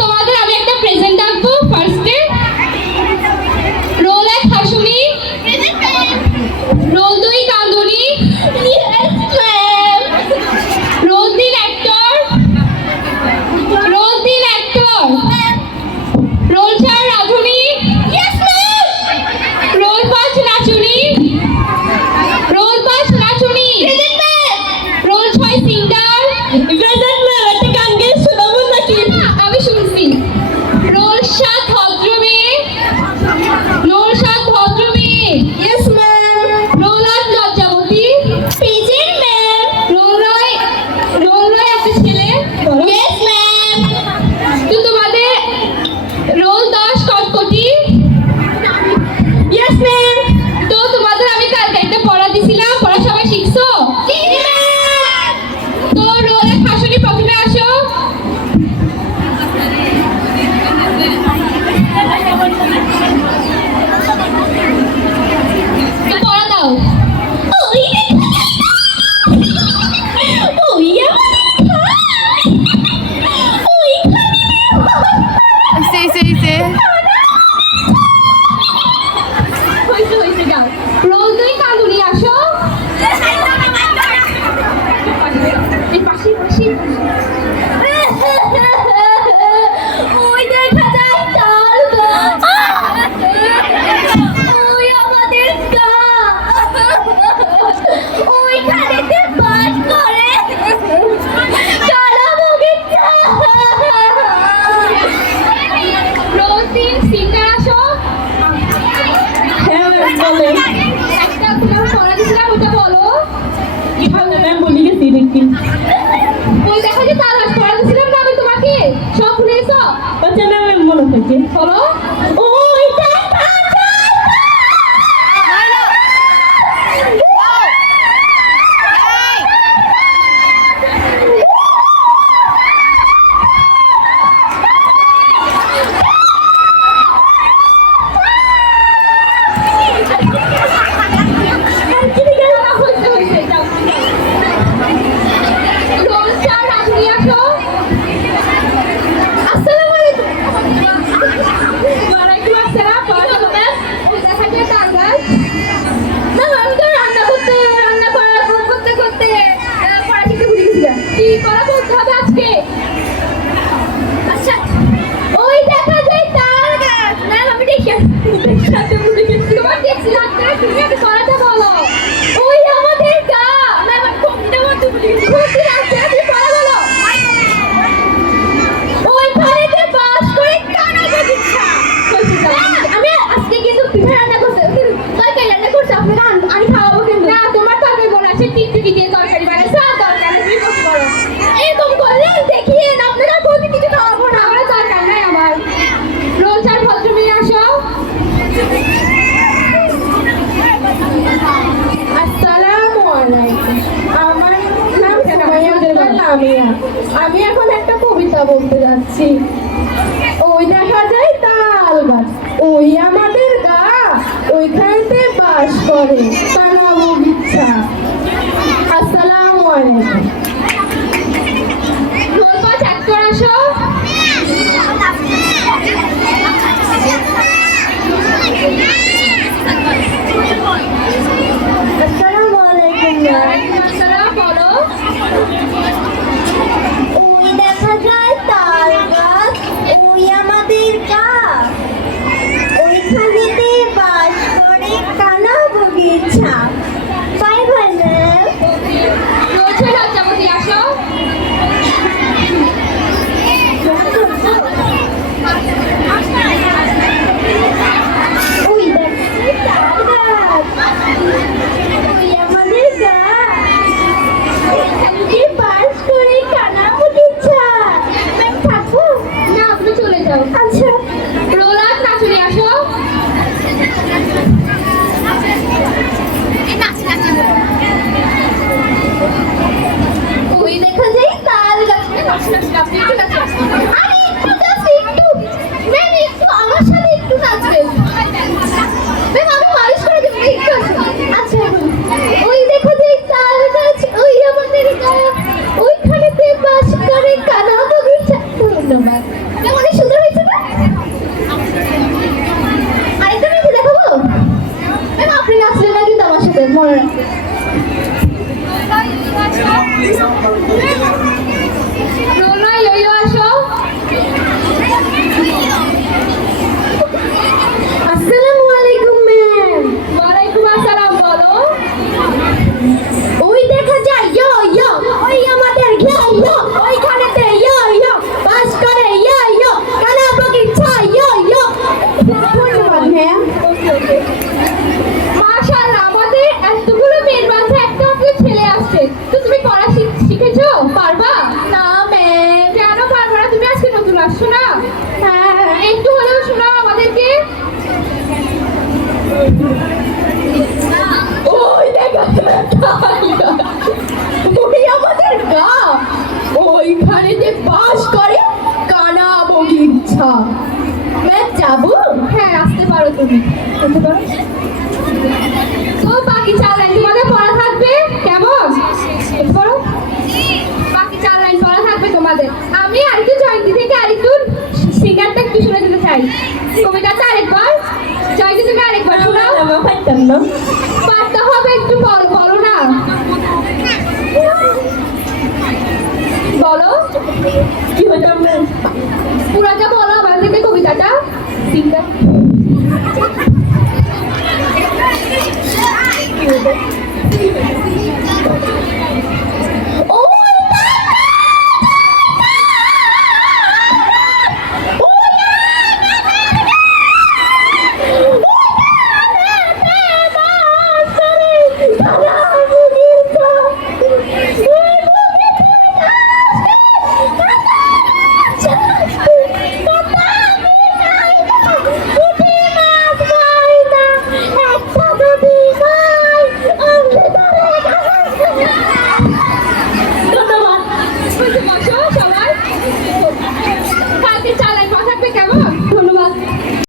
তোমাদের আমি একটা প্রেজেন্ট ডাকবো ফার্স্টে। রোল 1 হাসুনি, রোল 2 কান্দুনি, roll 3 actor, roll 3 actor, roll 4 রাধুনি, রোল 5 নাচুনি, রোল 5 নাচুনি, রোল 6 সিঙ্গার, আমি শুনছি। রোল 7 ভদ্রমেয়ে, রোল 7 ভদ্রমেয়ে, রোল 8 লজ্জাবতী, রোল 9 একটা ছেলে, তো তোমাদের রোল 10 কটকটি। তো তোমাদের আমি কালকে একটা পড়া দিছিলাম, পড়া সবাই শিখছো? তো রোল 1 হাসুনি প্রথমে আসো। তো পড়া দাও। হইছে যাও। রোল 2 কান্দুনি আসো। এই পাশে পাশে। ওই দেখা যায় তাল গাছ, ওই আমাদের গা, ওইখানেতে বাস করে কালা বগিচা। রোল 3 সিঙ্গার আসো। একটা তোমার পড়া দিছিলাম, ওটা বলো। ওই দেখা যে তাল গাছ পড়া দিছিলাম না আমি তোমাকে, সব ভুলে গেছো? বলো। ওই দেখা রোল 4 রাধুনি আসো। আসসালামু আলাইকুম। ওয়ালাইকুম আসসালাম। বলো ম্যাম। দেখা যায় তাল গাছ। ম্যাম আমি তো রান্না করতে পড়া শিখতে ভুলে গেছিলাম। কি পড়া করতে হবে আজকে? আচ্ছা, ওই দেখা যায় তাল গাছ। ম্যাম আমি সাথে ভুলে গেছি। তোমার দেখছিলাম না, তুমি আমি পড়াটা বলো। ওই আমাদের গা। ম্যাম আমি কোনটা বলতে ভুলে গেছি। কোনটা আছে আপনি পড়া বলো। ওইখানেতে বাস করে কানা বগিচা। আমি আজকে কিন্তু পিঠা রান্না করতে, তরকারি রান্না করতে আপনাকে আমি খাওয়াবো কিন্তু। না তোমার তরকারি বলা আছে, টিকটিকি দিয়ে তরকারি বানাইছে, আর দরকার নেই, তুমি বসে করো। এরকম করলে দেখিয়ে আপনারা বলতে কিছু খাওয়াবো না, আমার দরকার নাই আমার। রোল 4 ভদ্রমেয়ে আসো। আসসালামু আলাইকুম। আমার নাম সুমাইয়া লামিয়া। আমি এখন একটা কবিতা বলতে যাচ্ছি। ওই দেখা যায় তাল গাছ, ওই আমাদের গা, ওইখানতে বাস করে কানা বগিচা। আসসালামু আলাইকুম। রোল 5 অ্যাক্টর আসো। আসসালামু আলাইকুম ম্যাম। আসসালাম, বলো। ওই দেখা যায় তাল গাছ, ওই আমাদের গা, ওইখানেতে বাস করে কানা বগিচা। Bye bye ma'am. রোল 6 লজ্জাবতী আসো। ওই দেখা যায় তাল গাছ, ওই আমাদের গা, ওইখানেতে বাস করে কানা বগিচা। ম্যাম থাকবো? না তুমি চলে যাও। আচ্ছা। রোল 8 নাচুনি আসো। ওই দেখা যায় তাল গাছ। আপনি একটু নাচো। আরে একটু just একটু। ম্যাম একটু আমার সাথে একটু নাচবেন। ম্যাম আমি মালিশ করে দেবো, একটু আসুন। আচ্ছা এখন ওই দেখা যায় তাল গাছ, ওই আমাদের গা, ওইখানেতে বাস করে কানা বগিচা। ধন্যবাদ। ম্যাম অনেক সুন্দর হয়েছে না? আরেকটা মেয়েকে দেখাবো? ম্যাম আপনি নাচলেন না কিন্তু আমার সাথে, মনে রাখবেন। রোনা ইয়ো আসো। আসসালামু আলাইকুম ম্যাম। ওয়ালাইকুম আসসালাম, বলো। ওই দেখা যায় ইয়ো ইয়ো, ওই আমাদের ইয়ো ইয়ো, ওইখানেতে ইয়ো ইয়ো, বাস করে ইয়ো ইয়ো, কানা বগিচা ইয়ো ইয়ো। ধন্যবাদ ম্যাম। মাশাআল্লাহ, আমাদের এতগুলো মেয়ের মাঝে একটা মাত্র ছেলে আসছে। তো তুমি পড়া শিখেছো? পারবা? না ম্যাম। কেন পারবা না? তুমি আজকে নতুন আসছো না? হ্যাঁ। একটু হলেও শোনাও আমাদেরকে। ওই দেখা ওই আমাদের গাঁ, ওইখানে যে বাস করে কানা বগিচা। ম্যাম যাবো? হ্যাঁ, আসতে পারো তুমি। আসতে পারো। তো বাকি 4 লাইন তোমাদের পড়া থাকবে, কেমন? আসতে পারো। বাকি 4 লাইন পড়া থাকবে তোমাদের। আমি আরেকটু জয়ন্তী থেকে আরেকটু সিঙ্গারটা একটু শুনে দিতে চাই। কবিতাটা আরেকবার, জয়ন্তী থেকে আরেকবার শোনাও। পারতে হবে, একটু বলো না। বলো কি হলো ম্যাম? পুরাটা বলো আমাদেরকে কবিতাটা। সিঙ্গার